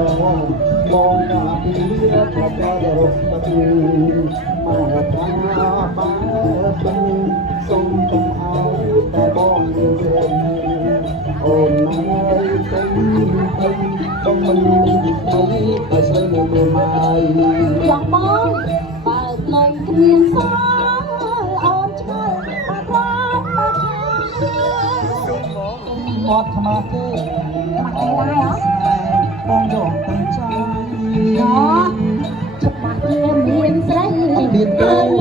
มองหน้าเพียรขับรถตะกูมาพาป้าตึงส่งตรงเอาแต่บ้องเรียนโอ้น้อยตึงต้องมันเขาไปใช้โมเมลไม่อยากมองเปิดลงเรียนสาวอ่อนช้อยมารักมาแค่หมดมาเก้มาได้เหรอมองดอกตั้งใจเนาะชุดมาเยี่ยมเยี่ยมใส่บิดเดิน